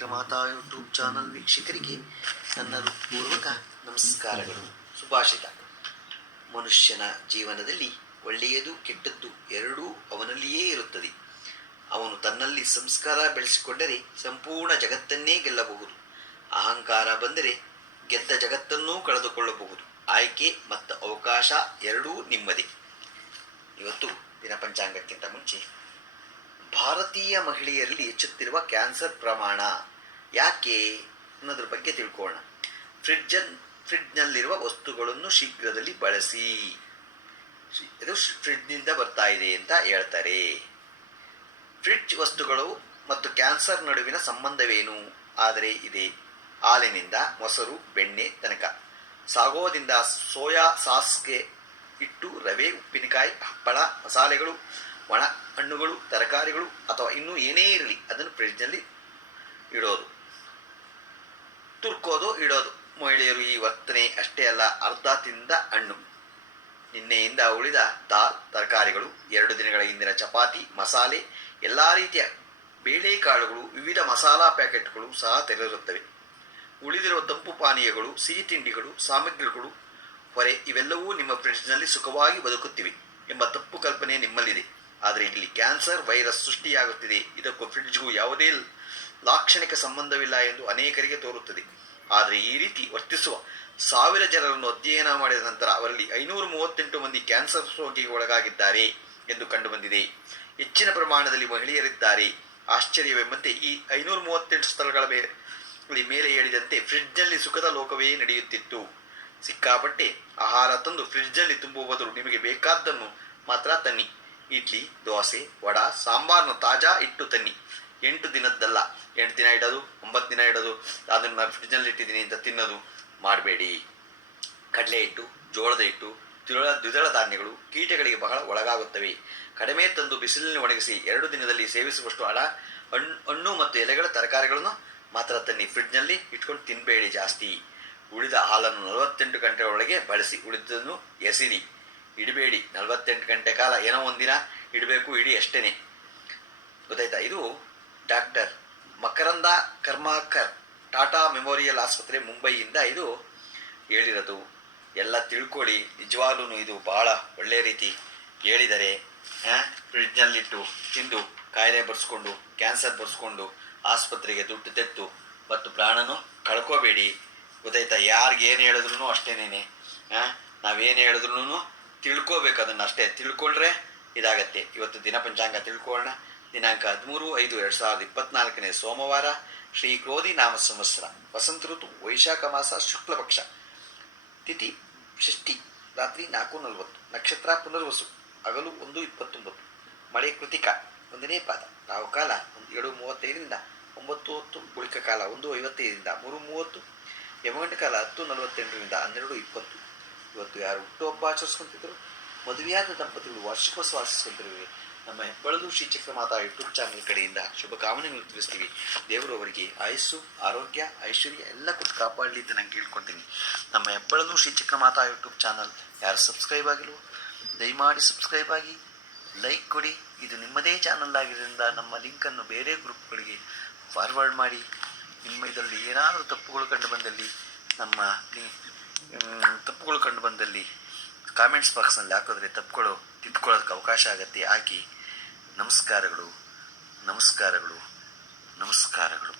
Chakramata YouTube channel ವೀಕ್ಷಕರಿಗೆ ನನ್ನ ಪೂರ್ವಕ ನಮಸ್ಕಾರಗಳು. ಸುಭಾಷಿತ. ಮನುಷ್ಯನ ಜೀವನದಲ್ಲಿ ಒಳ್ಳೆಯದು ಕೆಟ್ಟದ್ದು ಎರಡೂ ಅವನಲ್ಲಿಯೇ ಇರುತ್ತದೆ. ಅವನು ತನ್ನಲ್ಲಿ ಸಂಸ್ಕಾರ ಬೆಳೆಸಿಕೊಂಡರೆ ಸಂಪೂರ್ಣ ಜಗತ್ತನ್ನೇ ಗೆಲ್ಲಬಹುದು. ಅಹಂಕಾರ ಬಂದರೆ ಗೆದ್ದ ಜಗತ್ತನ್ನೂ ಕಳೆದುಕೊಳ್ಳಬಹುದು. ಆಯ್ಕೆ ಮತ್ತು ಅವಕಾಶ ಎರಡೂ ನಿಮ್ಮದೇ. ಇವತ್ತು ದಿನಪಂಚಾಂಗಕ್ಕಿಂತ ಮುಂಚೆ ಭಾರತೀಯ ಮಹಿಳೆಯರಲ್ಲಿ ಹೆಚ್ಚುತ್ತಿರುವ ಕ್ಯಾನ್ಸರ್ ಪ್ರಮಾಣ ಯಾಕೆ ಅನ್ನೋದ್ರ ಬಗ್ಗೆ ತಿಳ್ಕೊಳ್ಳೋಣ. ಫ್ರಿಡ್ಜನ್, ಫ್ರಿಡ್ಜ್ನಲ್ಲಿರುವ ವಸ್ತುಗಳನ್ನು ಶೀಘ್ರದಲ್ಲಿ ಬಳಸಿ. ಇದು ಫ್ರಿಡ್ಜ್ನಿಂದ ಬರ್ತಾ ಇದೆ ಅಂತ ಹೇಳ್ತಾರೆ. ಫ್ರಿಡ್ಜ್ ವಸ್ತುಗಳು ಮತ್ತು ಕ್ಯಾನ್ಸರ್ ನಡುವಿನ ಸಂಬಂಧವೇನು? ಆದರೆ ಇದೆ, ಹಾಲಿನಿಂದ ಮೊಸರು, ಬೆಣ್ಣೆ ತನಕ. ಸಾಗೋದಿಂದ ಸೋಯಾ ಸಾಸ್ಗೆ ಹಿಟ್ಟು ರವೆ, ಉಪ್ಪಿನಕಾಯಿ, ಹಪ್ಪಳ, ಮಸಾಲೆಗಳು, ಒಣ ಹಣ್ಣುಗಳು, ತರಕಾರಿಗಳು ಅಥವಾ ಇನ್ನೂ ಏನೇ ಇರಲಿ, ಅದನ್ನು ಫ್ರಿಡ್ಜ್ನಲ್ಲಿ ಇಡೋದು. ತುರ್ಕೋದು, ಇಡೋದು. ಮಹಿಳೆಯರು ಈ ವರ್ತನೆ ಅಷ್ಟೇ ಅಲ್ಲ, ಅರ್ಧ ತಿಂದ ಹಣ್ಣು. ನಿನ್ನೆಯಿಂದ ಉಳಿದ ದಾಲ್, ತರಕಾರಿಗಳು, ಎರಡು ದಿನಗಳ ಹಿಂದಿನ ಚಪಾತಿ, ಮಸಾಲೆ, ಎಲ್ಲ ರೀತಿಯ ಬೇಳೆಕಾಳುಗಳು, ವಿವಿಧ ಮಸಾಲಾ ಪ್ಯಾಕೆಟ್ಗಳು ಸಹ ತೆರೆದಿರುತ್ತವೆ. ಉಳಿದಿರುವ ತಂಪು ಪಾನೀಯಗಳು, ಸಿಹಿ ತಿಂಡಿಗಳು, ಸಾಮಗ್ರಿಗಳು ಹೊರೆ, ಇವೆಲ್ಲವೂ ನಿಮ್ಮ ಫ್ರಿಡ್ಜ್ನಲ್ಲಿ ಸುಖವಾಗಿ ಬದುಕುತ್ತಿವೆ ಎಂಬ ತಪ್ಪು ಕಲ್ಪನೆ ನಿಮ್ಮಲ್ಲಿದೆ. ಆದರೆ ಇಲ್ಲಿ ಕ್ಯಾನ್ಸರ್ ವೈರಸ್ ಸೃಷ್ಟಿಯಾಗುತ್ತಿದೆ. ಇದಕ್ಕೂ ಫ್ರಿಡ್ಜ್ಗೂ ಯಾವುದೇ ಲಾಕ್ಷಣಿಕ ಸಂಬಂಧವಿಲ್ಲ ಎಂದು ಅನೇಕರಿಗೆ ತೋರುತ್ತದೆ. ಆದರೆ ಈ ರೀತಿ ವರ್ತಿಸುವ ಸಾವಿರ ಜನರನ್ನು ಅಧ್ಯಯನ ಮಾಡಿದ ನಂತರ ಅವರಲ್ಲಿ ಐನೂರ ಮೂವತ್ತೆಂಟು ಮಂದಿ ಕ್ಯಾನ್ಸರ್ ರೋಗಿಗೆ ಒಳಗಾಗಿದ್ದಾರೆ ಎಂದು ಕಂಡುಬಂದಿದೆ. ಹೆಚ್ಚಿನ ಪ್ರಮಾಣದಲ್ಲಿ ಮಹಿಳೆಯರಿದ್ದಾರೆ. ಆಶ್ಚರ್ಯವೆಂಬಂತೆ ಈ ಐನೂರು ಮೂವತ್ತೆಂಟು ಸ್ಥಳಗಳ ಮೇಲೆ ಮೇಲೆ ಹೇಳಿದಂತೆ ಫ್ರಿಡ್ಜ್ನಲ್ಲಿ ಸುಖದ ಲೋಕವೇ ನಡೆಯುತ್ತಿತ್ತು. ಸಿಕ್ಕಾಪಟ್ಟೆ ಆಹಾರ ತಂದು ಫ್ರಿಡ್ಜ್ನಲ್ಲಿ ತುಂಬುವ ಬದಲು ನಿಮಗೆ ಬೇಕಾದ್ದನ್ನು ಮಾತ್ರ ತನ್ನಿ. ಇಡ್ಲಿ, ದೋಸೆ, ವಡ ಸಾಂಬಾರನ್ನು ತಾಜಾ ಇಟ್ಟು ತನ್ನಿ. ಎಂಟು ದಿನದ್ದಲ್ಲ. ಎಂಟು ದಿನ ಇಡೋದು, ಒಂಬತ್ತು ದಿನ ಇಡೋದು, ಅದನ್ನು ನಾನು ಫ್ರಿಡ್ಜ್ನಲ್ಲಿ ಇಟ್ಟಿದ್ದೀನಿ ಅಂತ ತಿನ್ನೋದು ಮಾಡಬೇಡಿ. ಕಡಲೆ ಹಿಟ್ಟು, ಜೋಳದ ಹಿಟ್ಟು, ದ್ವಿದಳ ದ್ವಿದಳ ಧಾನ್ಯಗಳು ಕೀಟಗಳಿಗೆ ಬಹಳ ಒಳಗಾಗುತ್ತವೆ. ಕಡಿಮೆ ತಂದು ಬಿಸಿಲಿನಲ್ಲಿ ಒಣಗಿಸಿ ಎರಡು ದಿನದಲ್ಲಿ ಸೇವಿಸುವಷ್ಟು ಹಣ, ಹಣ್ಣು ಹಣ್ಣು ಮತ್ತು ಎಲೆಗಳ ತರಕಾರಿಗಳನ್ನು ಮಾತ್ರ ತನ್ನಿ. ಫ್ರಿಡ್ಜ್ನಲ್ಲಿ ಇಟ್ಕೊಂಡು ತಿನ್ನಬೇಡಿ ಜಾಸ್ತಿ. ಉಳಿದ ಹಾಲನ್ನು ನಲವತ್ತೆಂಟು ಗಂಟೆ ಬಳಸಿ. ಉಳಿದನ್ನು ಎಸಿರಿ. ಇಡಬೇಡಿ. ನಲವತ್ತೆಂಟು ಗಂಟೆ ಕಾಲ ಏನೋ ಒಂದಿನ ಇಡಬೇಕು, ಇಡೀ ಅಷ್ಟೇನೆ. ಗೊತ್ತಾಯ್ತಾ? ಇದು ಡಾಕ್ಟರ್ ಮಕರಂದ ಕರ್ಮಾಕರ್, ಟಾಟಾ ಮೆಮೋರಿಯಲ್ ಆಸ್ಪತ್ರೆ ಮುಂಬೈಯಿಂದ ಇದು ಹೇಳಿರೋದು. ಎಲ್ಲ ತಿಳ್ಕೊಳ್ಳಿ ನಿಜವಾಗ್ಲೂ ಇದು ಭಾಳ ಒಳ್ಳೆಯ ರೀತಿ ಹೇಳಿದರೆ ಫ್ರಿಡ್ಜ್ನಲ್ಲಿಟ್ಟು ತಿಂದು, ಕಾಯಿಲೆ ಬರ್ಸ್ಕೊಂಡು, ಕ್ಯಾನ್ಸರ್ ಬರ್ಸ್ಕೊಂಡು ಆಸ್ಪತ್ರೆಗೆ ದುಡ್ಡು ತೆತ್ತು ಮತ್ತು ಪ್ರಾಣನು ಕಳ್ಕೋಬೇಡಿ. ಗೊತ್ತಾಯ್ತಾ? ಯಾರಿಗೆ ಏನು ಹೇಳಿದ್ರು ಅಷ್ಟೇನೇನೆ ನಾವೇನು ಹೇಳಿದ್ರು ತಿಳ್ಕೋಬೇಕು ಅದನ್ನು ಅಷ್ಟೇ. ತಿಳ್ಕೊಂಡ್ರೆ ಇದಾಗತ್ತೆ. ಇವತ್ತು ದಿನ ಪಂಚಾಂಗ ತಿಳ್ಕೊಳ್ಳೋಣ. ದಿನಾಂಕ ಹದಿಮೂರು ಐದು ಎರಡು ಸಾವಿರದ ಇಪ್ಪತ್ನಾಲ್ಕನೇ ಸೋಮವಾರ ಶ್ರೀ ಕ್ರೋಧಿ ನಾಮ ಸಂವತ್ಸರ. ವಸಂತ ಋತು, ವೈಶಾಖ ಮಾಸ, ಶುಕ್ಲಪಕ್ಷ. ತಿಥಿ, ಷಷ್ಠಿ, ರಾತ್ರಿ ನಾಲ್ಕು ನಲವತ್ತು. ನಕ್ಷತ್ರ ಪುನರ್ವಸು, ಹಗಲು ಒಂದು ಇಪ್ಪತ್ತೊಂಬತ್ತು. ಮಳೆ ಕೃತಿಕ, ಒಂದನೇ ಪಾದ. ರಾಹು ಕಾಲ ಒಂದು ಏಳು ಮೂವತ್ತೈದರಿಂದ ಒಂಬತ್ತು ಹತ್ತು, ಗುಳಿಕ ಕಾಲ ಒಂದು ಐವತ್ತೈದರಿಂದ ಮೂರು ಮೂವತ್ತು ಯಮಗಂಟ ಕಾಲ ಹತ್ತು ನಲವತ್ತೆಂಟರಿಂದ ಹನ್ನೆರಡು ಇಪ್ಪತ್ತು. ಇವತ್ತು ಯಾರು ಹುಟ್ಟುಹಬ್ಬ ಆಚರಿಸ್ಕೊಂತಿದ್ರು? ಮದುವೆಯಾದ ದಂಪತಿಗಳು ವಾರ್ಷಿಕೋತ್ಸವ ಆಚರಿಸ್ಕೊಂತಿರುವೆ. ನಮ್ಮ ಹೆಬ್ಬಳದು ಶ್ರೀ ಚಕ್ರಮಾತಾ ಯೂಟ್ಯೂಬ್ ಚಾನಲ್ ಕಡೆಯಿಂದ ಶುಭಕಾಮನೆಗಳು ತಿಳಿಸ್ತೀವಿ. ದೇವರು ಅವರಿಗೆ ಆಯಸ್ಸು, ಆರೋಗ್ಯ, ಐಶ್ವರ್ಯ ಎಲ್ಲ ಕೊಟ್ಟು ಕಾಪಾಡಲಿ ಅಂತ ನಾನು ಕೇಳ್ಕೊತೀನಿ ನಮ್ಮ ಹೆಬ್ಬಳದು ಶ್ರೀ ಚಕ್ರಮಾತಾ ಯೂಟ್ಯೂಬ್ ಚಾನಲ್ ಯಾರು ಸಬ್ಸ್ಕ್ರೈಬ್ ಆಗಿಲ್ವೋ, ದಯಮಾಡಿ ಸಬ್ಸ್ಕ್ರೈಬ್ ಆಗಿ, ಲೈಕ್ ಕೊಡಿ. ಇದು ನಿಮ್ಮದೇ ಚಾನಲ್ ಆಗಿರೋದ್ರಿಂದ ನಮ್ಮ ಲಿಂಕನ್ನು ಬೇರೆ ಗ್ರೂಪ್ಗಳಿಗೆ ಫಾರ್ವರ್ಡ್ ಮಾಡಿ. ನಿಮ್ಮ ಇದರಲ್ಲಿ ಏನಾದರೂ ತಪ್ಪುಗಳು ಕಂಡು ಬಂದಲ್ಲಿ, ನಮ್ಮ ತಪ್ಪುಗಳು ಕಂಡು ಬಂದಲ್ಲಿ ಕಾಮೆಂಟ್ಸ್ ಬಾಕ್ಸ್ನಲ್ಲಿ ಹಾಕೋದ್ರೆ ತಪ್ಪುಗಳು ತಿದ್ಕೊಳ್ಳೋದಕ್ಕೆ ಅವಕಾಶ ಆಗುತ್ತೆ. ಹಾಕಿ ನಮಸ್ಕಾರಗಳು ನಮಸ್ಕಾರಗಳು ನಮಸ್ಕಾರಗಳು.